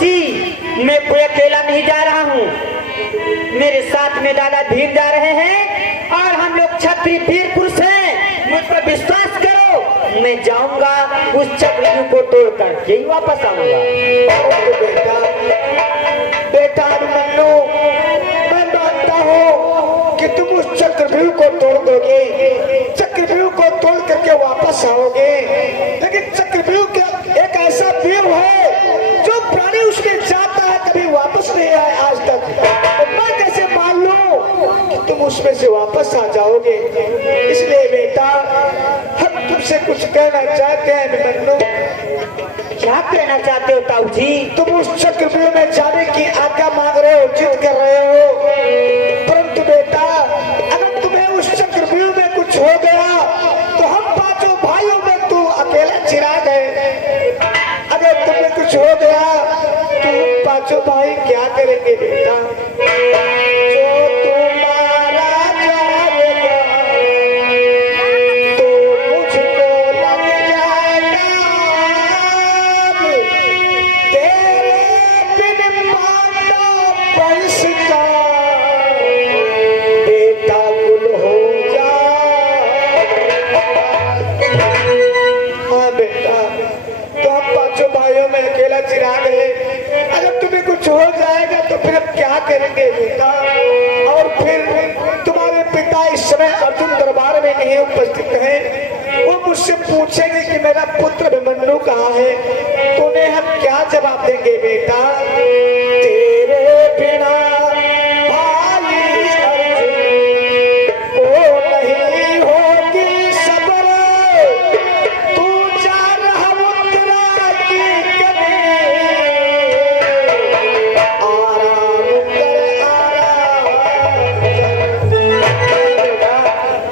जी, मैं कोई अकेला नहीं जा रहा हूँ, मेरे साथ में दादा भीम जा रहे हैं और हम लोग क्षत्रिय वीर पुरुष हैं। मुझ पर विश्वास करो, मैं जाऊंगा उस चक्रव्यूह को तोड़कर के ही वापस आऊंगा। बेटा अभिमन्यु, मैं मानता हूँ कि तुम उस चक्रव्यूह को तोड़ दोगे, चक्रव्यूह को तोड़ करके वापस आओगे, लेकिन चक्रव्यूह एक ऐसा व्यूह है जो प्राणी उसमें जाता है कभी वापस नहीं आए आज तक। तो मैं कैसे मान लूं कि तुम उसमें से वापस आ जाओगे? इसलिए बेटा हम तुमसे कुछ कहना चाहते हैं अभिमन्यु। क्या कहना चाहते हो ताऊ जी? तुम उस चक्रव्यूह में जाने की आज्ञा मांग रहे हो, जिद कर रहे हो, परंतु बेटा अगर तुम्हें उस चक्रव्यूह में कुछ हो गया तो हम पांचों भाइयों में तू अकेला चिराग है। अगर तुम्हें कुछ हो गया तो हम पांचों भाई क्या करेंगे बेटा? जो तुम्हारा जाएगा तो मुझको लग जाएगा, तेरे बिन मांगना पैसा बेटा गुल हो जा। हाँ बेटा, तो हम पांचों भाइयों में अकेला चिराग है। अगर तुम्हें कुछ हो जाएगा तो फिर हम क्या करेंगे बेटा? और फिर तुम्हारे पिता इस समय अर्जुन दरबार में नहीं उपस्थित हैं, वो मुझसे पूछेंगे कि मेरा पुत्र अभिमन्यु कहाँ है, तो उन्हें हम क्या जवाब देंगे बेटा? तेरे बिना भाई अर्जुन को नहीं होगी सबर, तू जा रहा उत्तरा की कभी, आराम कर आराम।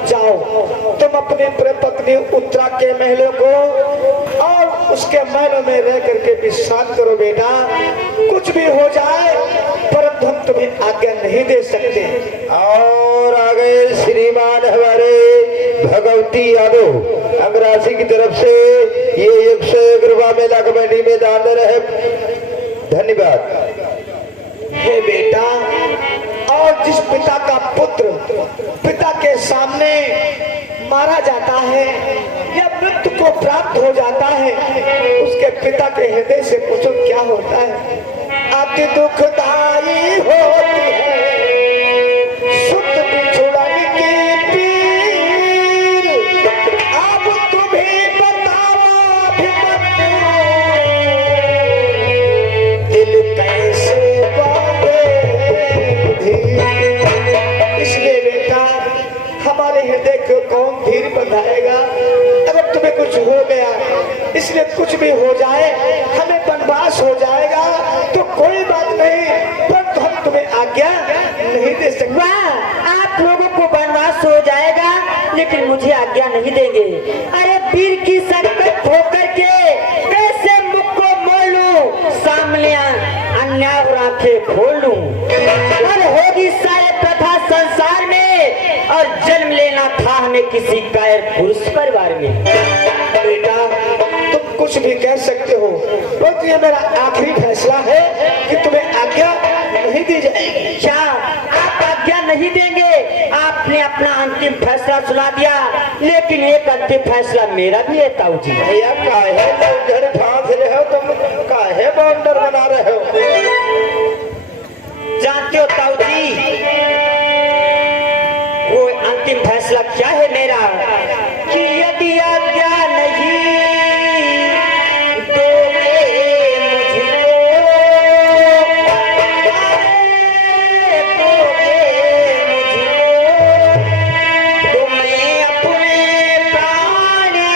जाओ तुम अपने पत्नी उत्तरा के महलों को और उसके महलों में रह करके विश्राम करो बेटा। कुछ भी हो जाए परंतु हम तुम्हें आज्ञा नहीं दे सकते। और आगे श्रीमान हमारे भगवती यादव अंगरासी की तरफ से ये 101 रुपया मेला कमेटी में दान दे रहे। धन्यवाद। हे बेटा, और जिस पिता का पुत्र पिता के सामने मारा जाता है या मृत्यु को प्राप्त हो जाता है, उसके पिता के हृदय से पूछो क्या होता है? अति दुखदाई होती है सुत बिछुड़न की पीर, अब तुम्हें बताओ अभिमन्यु, दिल कैसे बांधे धीर। इसलिए बेटा हमारे हृदय को कौन धीर बंधाएगा? अगर तुम्हें कुछ हो गया, इसलिए कुछ भी हो जाए, हमें वनवास हो जाएगा तो कोई बात नहीं, पर हम तुम्हें आज्ञा नहीं दे सकते। वाह, आप लोगों को वनवास हो जाएगा लेकिन मुझे आज्ञा नहीं देंगे। अरे वीर की संकट होकर के कैसे मुख को मोड़ लूं, सामने अन्याय और आंखें खोल लूं? और होगी सारे प्रथा संसार में और जन्म लेना था हमें किसी कायर पुरुष परिवार में। बेटा तुम कुछ भी कह सकते हो, परंतु ये मेरा आखिरी फैसला है कि तुम्हें आज्ञा नहीं दी जाएगी। क्या आप आज्ञा नहीं देंगे? आपने अपना अंतिम फैसला सुना दिया, लेकिन एक अंतिम फैसला मेरा भी है ताऊ जी। भैया काहे घर फांस रहे हो तुम, काहे बाउंडर बना रहे हो? जानते हो ताऊ जी वो अंतिम फैसला क्या है मेरा? कि यदि आज्ञा नहीं दोगे मुझको, तो मैं अपने प्राणी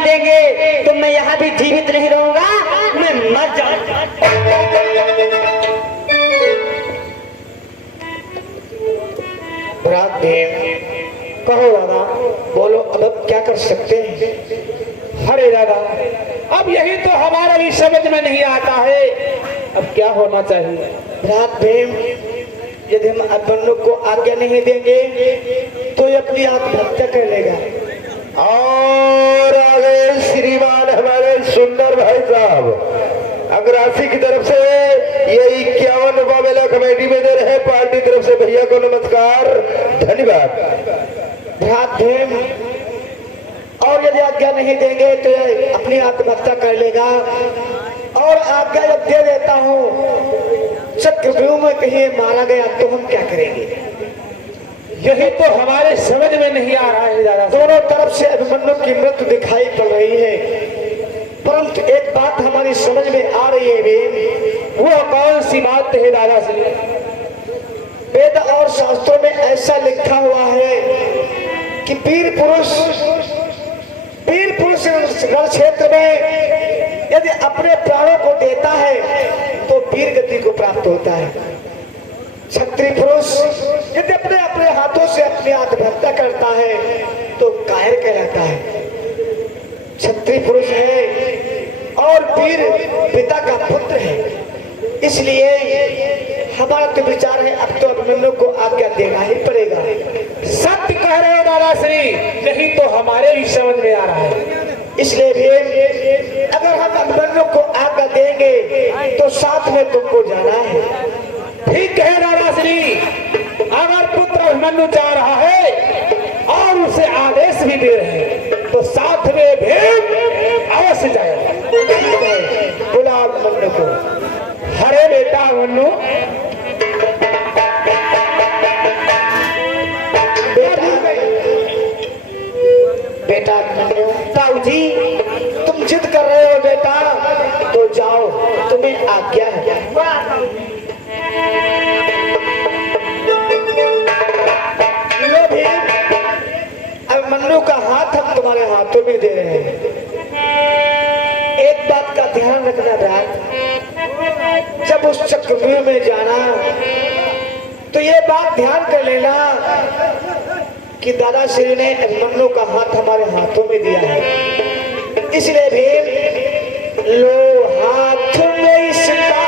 नहीं देंगे तो मैं यहाँ भी जीवित नहीं रहूंगा, मैं मर जाऊंगा। भ्रात भीम, कहो दादा। बोलो अब क्या कर सकते हैं? अरे दादा, अब यही तो हमारा भी समझ में नहीं आता है, अब क्या होना चाहिए। भ्रात भीम, यदि हम अभिमन्यु को आज्ञा नहीं देंगे तो ये अपनी आत्महत्या कर लेगा। और आगे श्रीमान हमारे सुंदर भाई साहब अग्रासी की तरफ से ये 51वां मेला कमेटी में दे रहे हैं, पार्टी तरफ से भैया को नमस्कार, धन्यवाद। भ्रात भीम, और यदि आज्ञा नहीं देंगे तो ये अपनी आत्महत्या कर लेगा। और आज्ञा जब दे देता हूँ, चक्रव्यूह में कहीं मारा गया तो हम क्या करेंगे? यही तो हमारे समझ में नहीं आ रहा है दादा। दोनों तरफ से अभिमन्यु की मृत्यु दिखाई पड़ रही है, परंतु एक बात हमारी समझ में आ रही है भीम। वो कौन सी बात है दादा श्री? वेद और शास्त्रों में ऐसा लिखा हुआ है कि वीर पुरुष रण क्षेत्र में यदि अपने प्राणों को देता है तो वीर गति को प्राप्त होता है। क्षत्रिय पुरुष यदि अपने अपने हाथों से अपनी आत्महत्या करता है तो कायर कहलाता है। क्षत्रिय पुरुष है और वीर पिता का पुत्र है, इसलिए हमारा तो विचार है अब तो अभिमन्यु को आज्ञा देना ही पड़ेगा। सत्य कह रहे हो दादा श्री, नहीं तो हमारे भी समझ में आ रहा है। इसलिए भी अगर हम अभिमन्यु को आज्ञा देंगे तो साथ में तुमको जाना है। ठीक है दादा श्री, अगर पुत्र अभिमन्यु जा रहा है और उसे आदेश भी दे रहे हैं तो साथ में भीम अवश्य जाएगा। बुला अभिमन्यु को। हरे बेटा अभिमन्यु, बेटा अभिमन्यु, ताऊ जी तुम जिद कर रहे हो बेटा तो जाओ, तुम्हें आज्ञा है। लो भीम, अभिमन्यु का हाथ हम तुम्हारे हाथों में दे रहे हैं। एक बात का ध्यान रखना भ्रात, जब उस चक्रव्यूह में जाना तो ये बात ध्यान कर लेना कि दादा श्री ने अभिमन्यु का हाथ हमारे हाथों में दिया है। इसलिए भीम, लो हाथ में इसका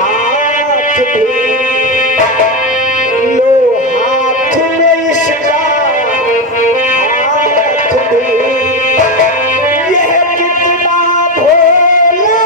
हाथ भी, लो हाथ में इसका हाथ भी, यह कितना भोला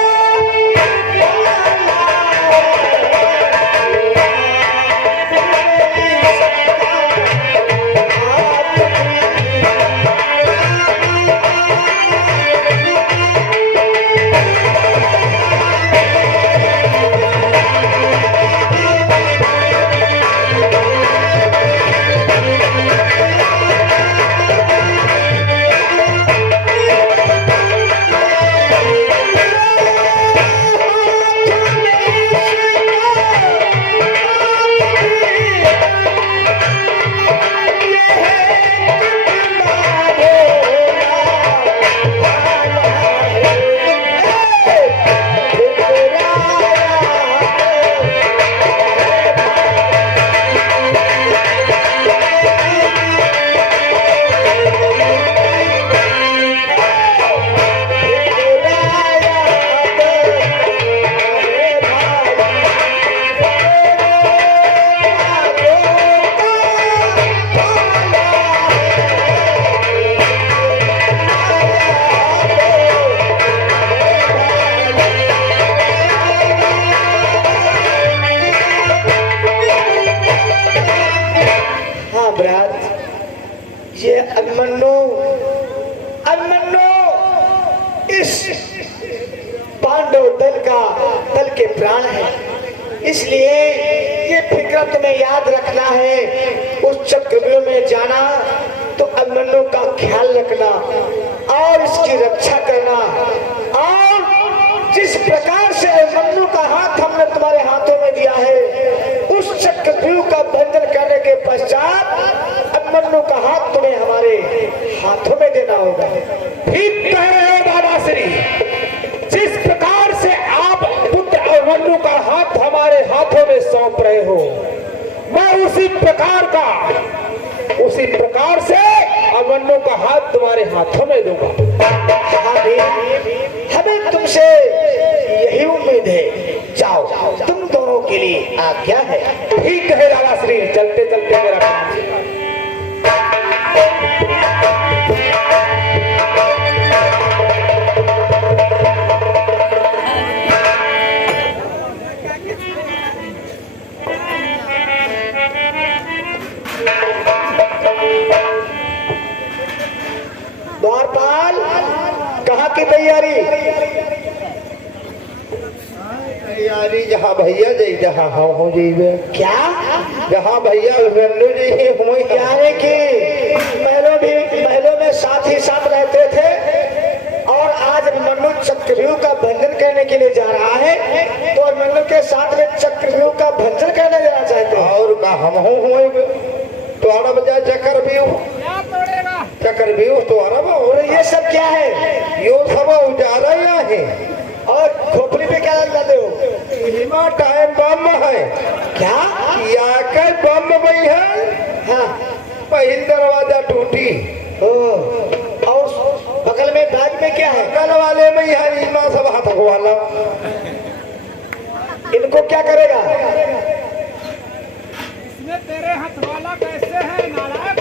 ये अभिमन्यु इस पांडव दल के प्राण है, इसलिए ये फिक्र तुम्हें याद रखना है। उस चक्रव्यूह में जाना तो अभिमन्यु का ख्याल रखना और इसकी रक्षा करना। और जिस प्रकार से अभिमन्यु का हाथ हमने तुम्हारे हाथों में दिया है, उस चक्रव्यूह का बंधन करने के पश्चात अभिमन्यु का हाथ तुम्हें हमारे हाथों में देना होगा। ठीक कह रहे हो दादा श्री। जिस प्रकार से आप पुत्र अभिमन्यु का हाथ हमारे हाथों में सौंप रहे हो, मैं उसी प्रकार से अभिमन्यु का हाथ तुम्हारे हाथों में दूंगा। हाँ भी, हमें तुमसे यही उम्मीद है। जाओ, तुम दोनों के लिए आज्ञा है। ठीक है दादा श्री, चलते चलते मेरा काम है। द्वारपाल, कहाँ की तैयारी? तैयारी जहाँ भैया जी जहाँ हम हो जाइए। क्या? जहाँ भैया अभिमन्यु जी हम यानी कि महलों में साथ ही साथ रहते थे और आज अभिमन्यु चक्रव्यूह का भंजन करने के लिए जा रहा है, तो अभिमन्यु के साथ में चक्रव्यूह का भंजन करने जाना चाहते हैं। और का हम होएंगे तुम्हारा बजाय चक्रव्यूह तुम्हारा और ये सब क्या है? यो सब उजाला या है और खोपड़ी पे क्या लगाते हो? हिमा टाइम बम है। क्या? या के बम बई है। हाँ। पहले दरवाजा टूटी। और बगल में बैग में क्या है? बगल वाले में यह हिमा सब हाथ वाला। इनको क्या करेगा? इसमें तेरे हाथ वाला कैसे है नालायक?